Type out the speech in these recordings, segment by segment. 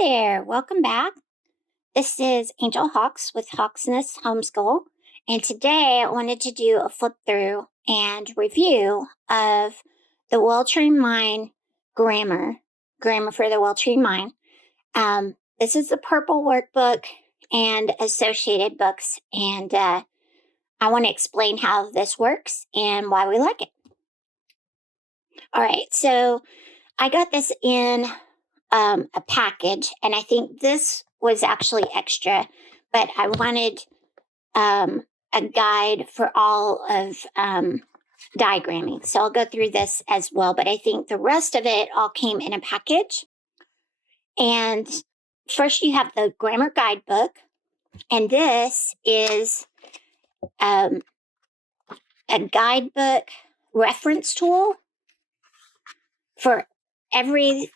there, welcome back. This is Angel Hawks with Hawksness Homeschool, and today I wanted to do a flip through and review of the Well-Trained Mind grammar for the Well-Trained Mind. This is the purple workbook and associated books, and I want to explain how this works and why we like it. All right, so I got this in a package, and I think this was actually extra, but I wanted a guide for all of diagramming. So I'll go through this as well, but I think the rest of it all came in a package. And first you have the grammar guidebook, and this is a guidebook reference tool for everything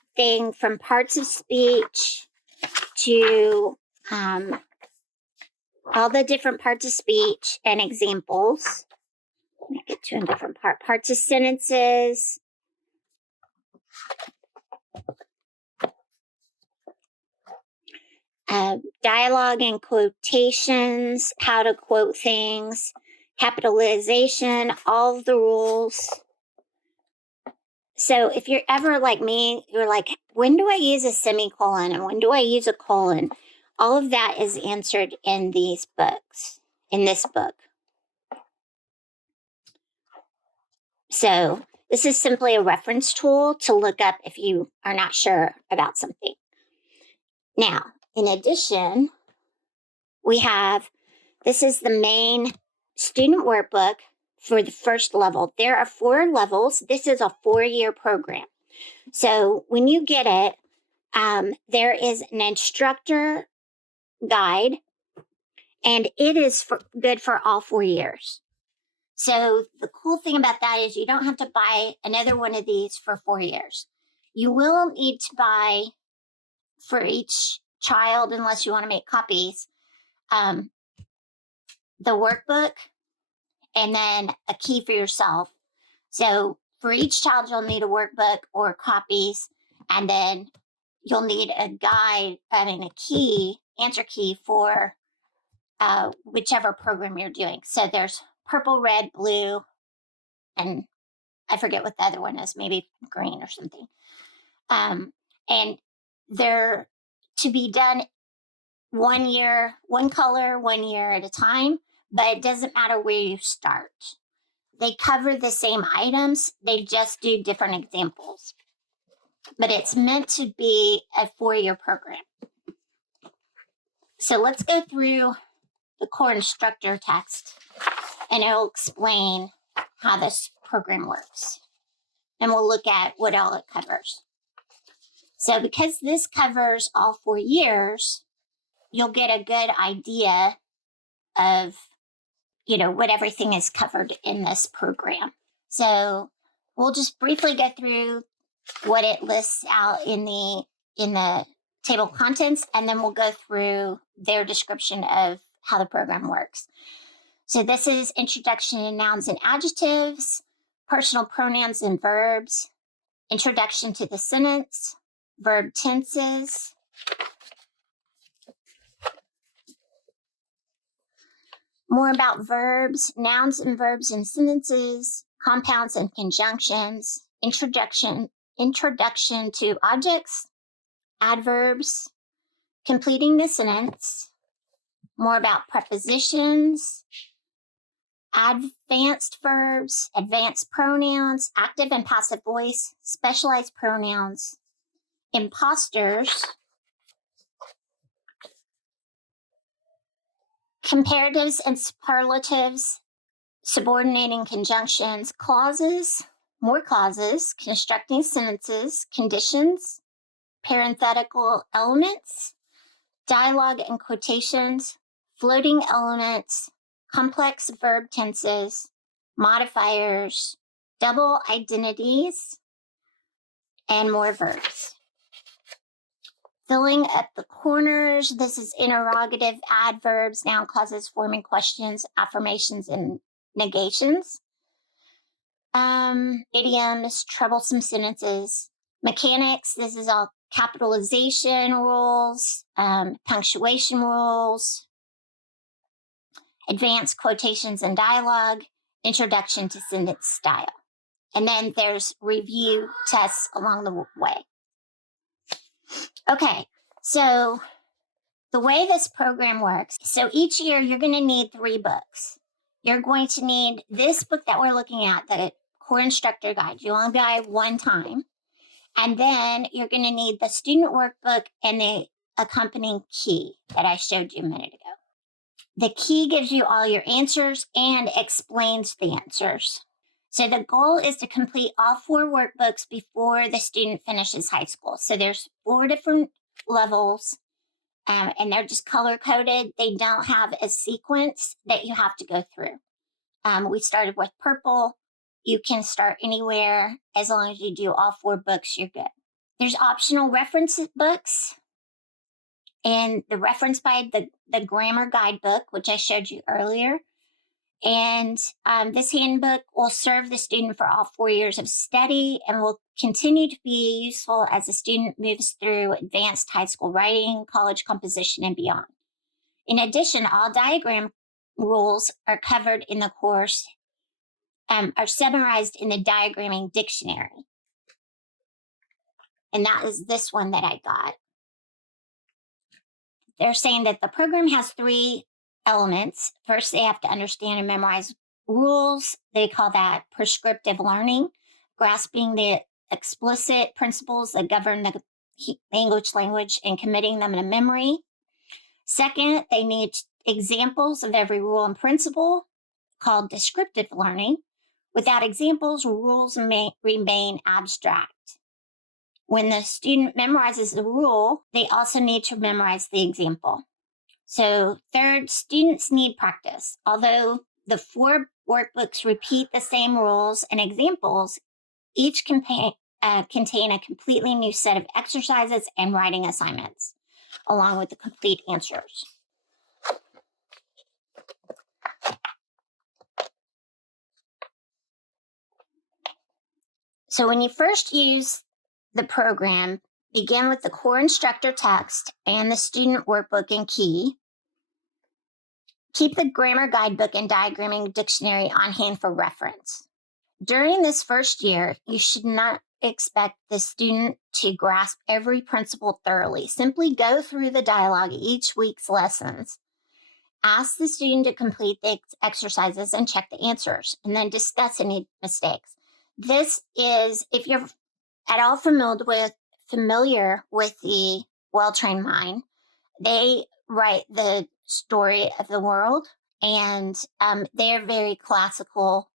from parts of speech to all the different parts of speech and examples. Let me get to a different parts of sentences. Dialogue and quotations, how to quote things, capitalization, all of the rules. So if you're ever like me, you're like, when do I use a semicolon and when do I use a colon? All of that is answered in these books, in this book. So this is simply a reference tool to look up if you are not sure about something. Now, in addition, we have, this is the main student workbook for the first level. There are 4 levels. This is a 4-year program. So when you get it, there is an instructor guide, and it is good for all 4 years. So the cool thing about that is you don't have to buy another one of these for 4 years. You will need to buy for each child, unless you want to make copies, the workbook and then a key for yourself. So for each child, you'll need a workbook or copies, and then you'll need a guide, a key, answer key for whichever program you're doing. So there's purple, red, blue, and I forget what the other one is, maybe green or something. And they're to be done 1 year, one color, 1 year at a time, but it doesn't matter where you start. They cover the same items, they just do different examples. But it's meant to be a 4-year program. So let's go through the core instructor text, and it'll explain how this program works. And we'll look at what all it covers. So because this covers all 4 years, you'll get a good idea of, what everything is covered in this program. So we'll just briefly go through what it lists out in the table of contents, and then we'll go through their description of how the program works. So this is introduction to nouns and adjectives, personal pronouns and verbs, introduction to the sentence, verb tenses, more about verbs, nouns and verbs in sentences, compounds and conjunctions, introduction to objects, adverbs, completing the sentence, more about prepositions, advanced verbs, advanced pronouns, active and passive voice, specialized pronouns, imposters, comparatives and superlatives, subordinating conjunctions, clauses, more clauses, constructing sentences, conditions, parenthetical elements, dialogue and quotations, floating elements, complex verb tenses, modifiers, double identities, and more verbs. Filling up the corners, this is interrogative, adverbs, noun clauses, forming questions, affirmations, and negations. Idioms, troublesome sentences, mechanics, this is all capitalization rules, punctuation rules, advanced quotations and dialogue, introduction to sentence style. And then there's review tests along the way. Okay, so the way this program works, so each year you're going to need 3 books. You're going to need this book that we're looking at, the Core Instructor Guide. You only buy one time. And then you're going to need the student workbook and the accompanying key that I showed you a minute ago. The key gives you all your answers and explains the answers. So the goal is to complete all 4 workbooks before the student finishes high school. So there's 4 different levels, and they're just color-coded. They don't have a sequence that you have to go through. We started with purple. You can start anywhere. As long as you do all 4 books, you're good. There's optional reference books, and the reference by the grammar guidebook, which I showed you earlier. And this handbook will serve the student for all 4 years of study and will continue to be useful as the student moves through advanced high school writing, college composition, and beyond. In addition, all diagram rules are covered in the course, are summarized in the diagramming dictionary. And that is this one that I got. They're saying that the program has 3 elements. First, they have to understand and memorize rules. They call that prescriptive learning, grasping the explicit principles that govern the English language and committing them to memory. Second, they need examples of every rule and principle, called descriptive learning. Without examples, rules may remain abstract. When the student memorizes the rule, they also need to memorize the example. So third, students need practice. Although the 4 workbooks repeat the same rules and examples, each contain a completely new set of exercises and writing assignments, along with the complete answers. So when you first use the program, begin with the core instructor text and the student workbook and key. Keep the grammar guidebook and diagramming dictionary on hand for reference. During this first year, you should not expect the student to grasp every principle thoroughly. Simply go through the dialogue each week's lessons. Ask the student to complete the exercises and check the answers, and then discuss any mistakes. This is, if you're at all familiar with the Well-Trained Mind, they write the story of the world, and they're very classical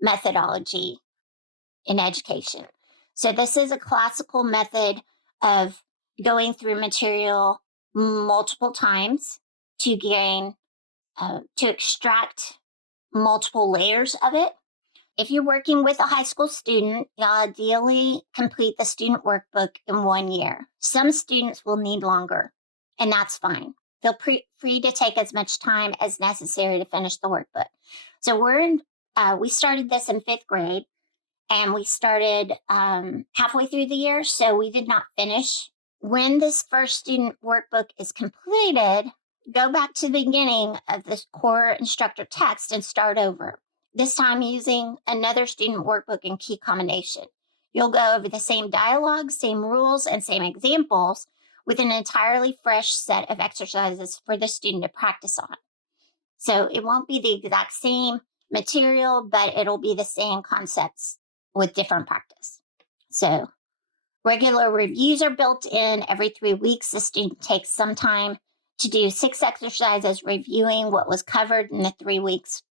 methodology in education. So this is a classical method of going through material multiple times to gain, to extract multiple layers of it. If you're working with a high school student, you'll ideally complete the student workbook in 1 year. Some students will need longer, and that's fine. Feel free to take as much time as necessary to finish the workbook. So we started this in 5th grade, and we started halfway through the year, so we did not finish. When this first student workbook is completed, go back to the beginning of the core instructor text and start over. This time using another student workbook and key combination. You'll go over the same dialogue, same rules, and same examples with an entirely fresh set of exercises for the student to practice on. So it won't be the exact same material, but it'll be the same concepts with different practice. So regular reviews are built in. Every 3 weeks, the student takes some time to do 6 exercises, reviewing what was covered in the 3 weeks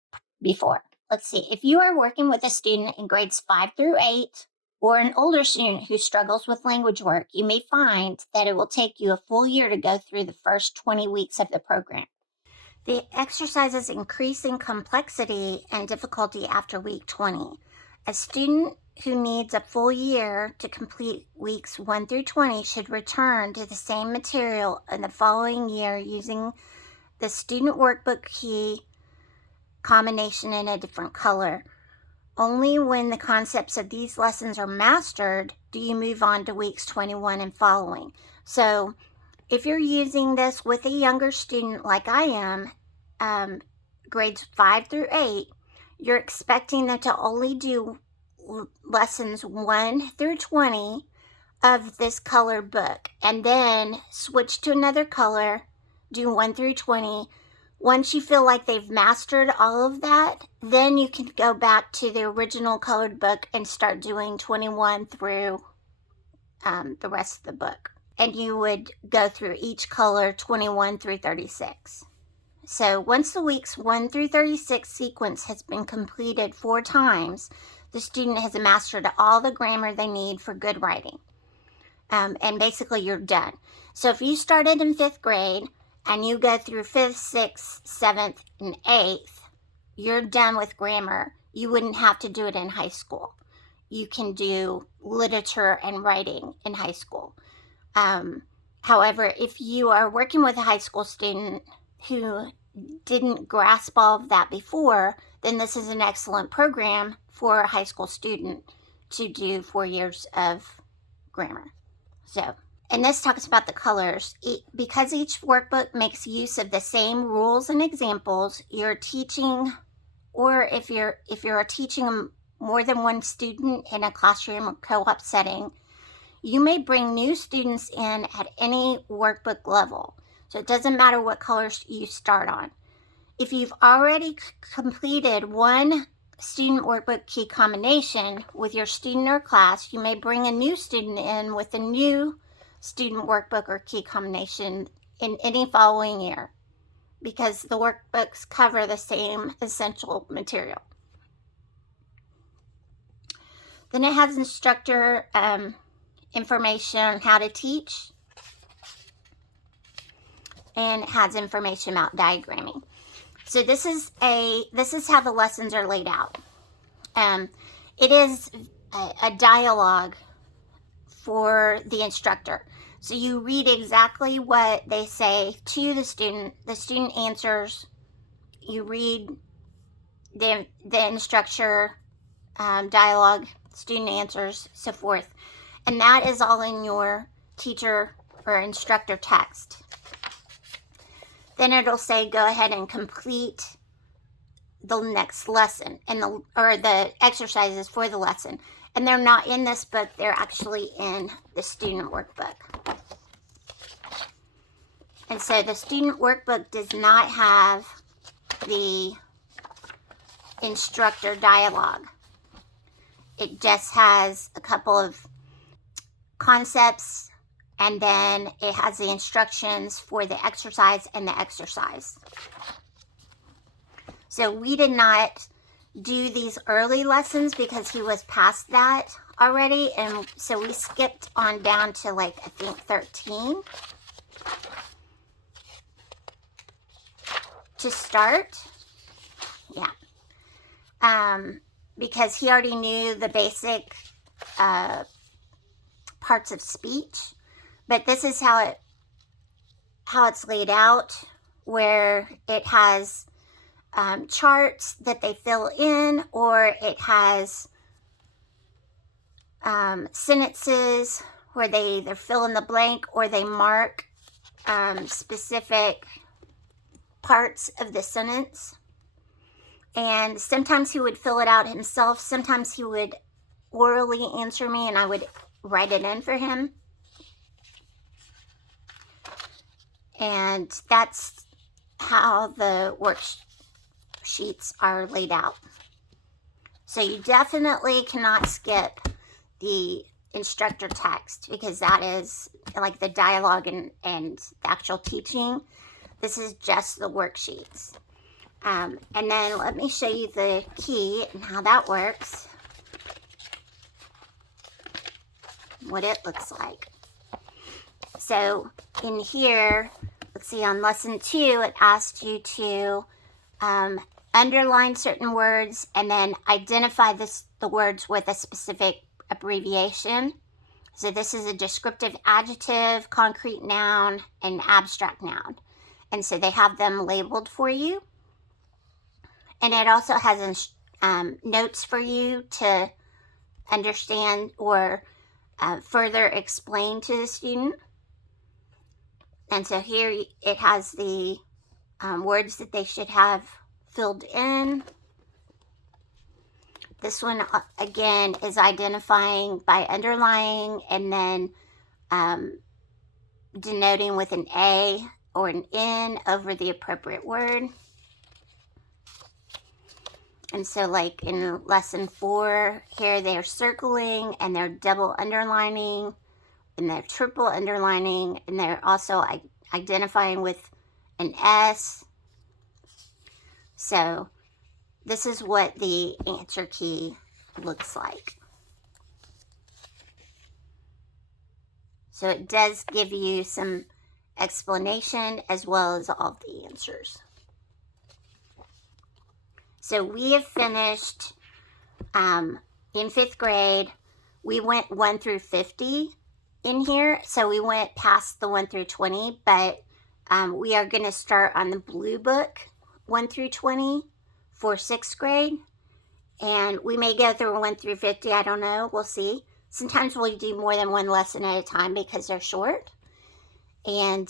before. Let's see, if you are working with a student in grades 5 through 8, or an older student who struggles with language work, you may find that it will take you a full year to go through the first 20 weeks of the program. The exercises increase in complexity and difficulty after week 20. A student who needs a full year to complete weeks 1 through 20 should return to the same material in the following year using the student workbook key combination in a different color. Only when the concepts of these lessons are mastered do you move on to weeks 21 and following. So if you're using this with a younger student like I am, grades 5 through 8, you're expecting them to only do lessons 1 through 20 of this color book, and then switch to another color, do 1 through 20. Once you feel like they've mastered all of that, then you can go back to the original colored book and start doing 21 through the rest of the book. And you would go through each color 21 through 36. So once the weeks 1 through 36 sequence has been completed 4 times, the student has mastered all the grammar they need for good writing. And basically you're done. So if you started in 5th grade and you go through 5th, 6th, 7th, and 8th, you're done with grammar. You wouldn't have to do it in high school. You can do literature and writing in high school. However, if you are working with a high school student who didn't grasp all of that before, then this is an excellent program for a high school student to do 4 years of grammar. So, and this talks about the colors. Because each workbook makes use of the same rules and examples, you're teaching, or if you're teaching more than one student in a classroom or co-op setting, you may bring new students in at any workbook level. So it doesn't matter what colors you start on. If you've already completed one student workbook key combination with your student or class, you may bring a new student in with a new student workbook or key combination in any following year, because the workbooks cover the same essential material. Then it has instructor information on how to teach, and it has information about diagramming. So this is how the lessons are laid out. It is a dialogue for the instructor. So you read exactly what they say to the student. The student answers. You read the instructor dialogue, student answers, so forth. And that is all in your teacher or instructor text. Then it'll say go ahead and complete the next lesson and the exercises for the lesson. And they're not in this book, they're actually in the student workbook. And so the student workbook does not have the instructor dialogue. It just has a couple of concepts, and then it has the instructions for the exercise and the exercise. So we did not do these early lessons because he was past that already, and so we skipped on down to I think 13 to start. Yeah. Because he already knew the basic parts of speech, but this is how it's laid out, where it has charts that they fill in, or it has sentences where they either fill in the blank or they mark specific parts of the sentence. And sometimes he would fill it out himself. Sometimes he would orally answer me and I would write it in for him. And that's how the worksheets are laid out. So you definitely cannot skip the instructor text, because that is like the dialogue and the actual teaching. This is just the worksheets. And then let me show you the key and how that works. What it looks like. So in here, let's see, on lesson 2, it asked you to underline certain words and then identify the words with a specific abbreviation. So this is a descriptive adjective, concrete noun, and abstract noun. And so they have them labeled for you. And it also has notes for you to understand or further explain to the student. And so here it has the words that they should have filled in. This one, again, is identifying by underlining and then denoting with an A or an N over the appropriate word. And so like in lesson 4, here they're circling and they're double underlining and they're triple underlining, and they're also identifying with an S. So this is what the answer key looks like. So it does give you some explanation as well as all the answers. So we have finished in 5th grade. We went 1 through 50 in here. So we went past the 1 through 20, but we are going to start on the blue book 1 through 20 for 6th grade. And we may go through 1 through 50. I don't know. We'll see. Sometimes we'll do more than one lesson at a time because they're short. And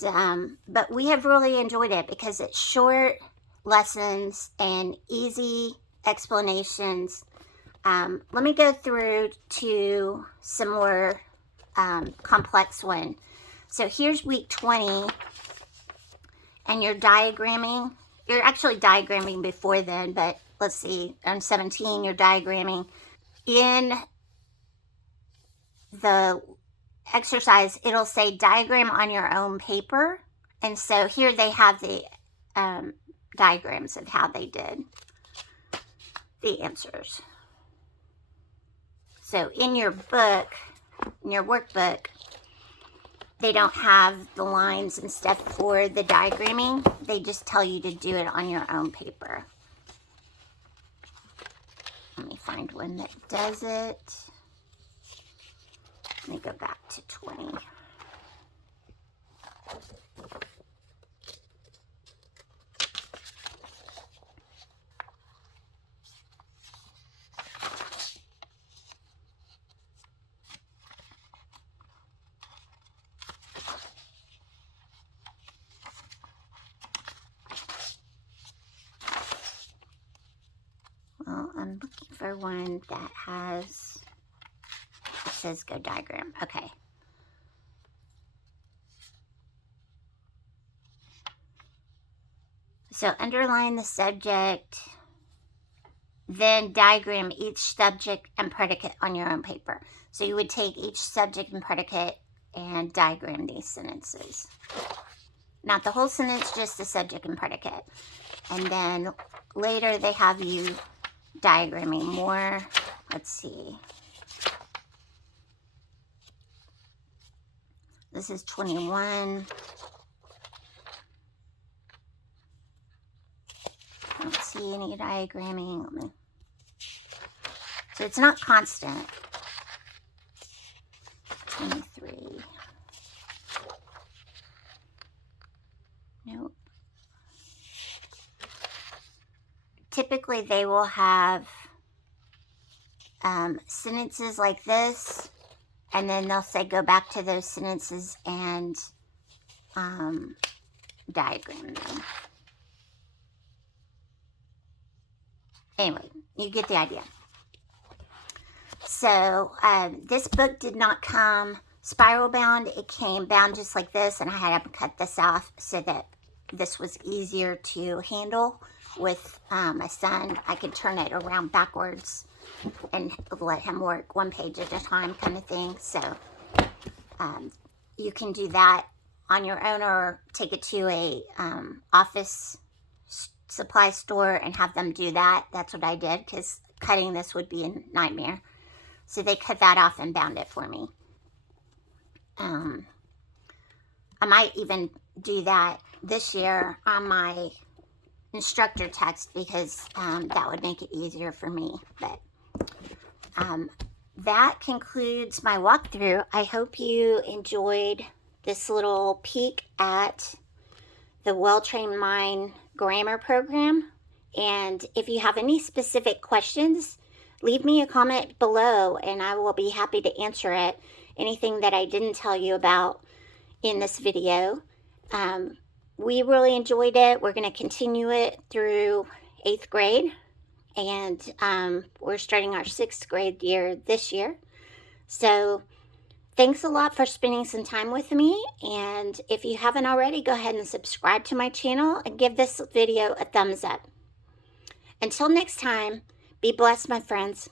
but we have really enjoyed it because it's short lessons and easy explanations. Let me go through to some more complex one. So here's week 20, and you're diagramming. You're actually diagramming before then, but let's see, on 17, you're diagramming. In the exercise, it'll say diagram on your own paper. And so here they have the diagrams of how they did the answers. So in your book, in your workbook, they don't have the lines and stuff for the diagramming. They just tell you to do it on your own paper. Let me find one that does it. Let me go back to 20. Well, I'm looking for one that has, it says go diagram. Okay. So underline the subject, then diagram each subject and predicate on your own paper. So you would take each subject and predicate and diagram these sentences. Not the whole sentence, just the subject and predicate. And then later they have you diagramming more. Let's see. This is 21. I don't see any diagramming. So it's not constant. 23. Nope. Typically they will have sentences like this, and then they'll say go back to those sentences and diagram them. Anyway, you get the idea. So this book did not come spiral bound. It came bound just like this, and I had to cut this off so that this was easier to handle with my son. I could turn it around backwards and let him work one page at a time kind of thing. So you can do that on your own or take it to a office supply store and have them do that. That's what I did because cutting this would be a nightmare. So they cut that off and bound it for me. I might even do that this year on my instructor text because that would make it easier for me. But that concludes my walkthrough. I hope you enjoyed this little peek at the Well-Trained Mind grammar program. And if you have any specific questions, leave me a comment below and I will be happy to answer it. Anything that I didn't tell you about in this video. We really enjoyed it. We're going to continue it through 8th grade. And we're starting our 6th grade year this year. So thanks a lot for spending some time with me. And if you haven't already, go ahead and subscribe to my channel and give this video a thumbs up. Until next time, be blessed, my friends.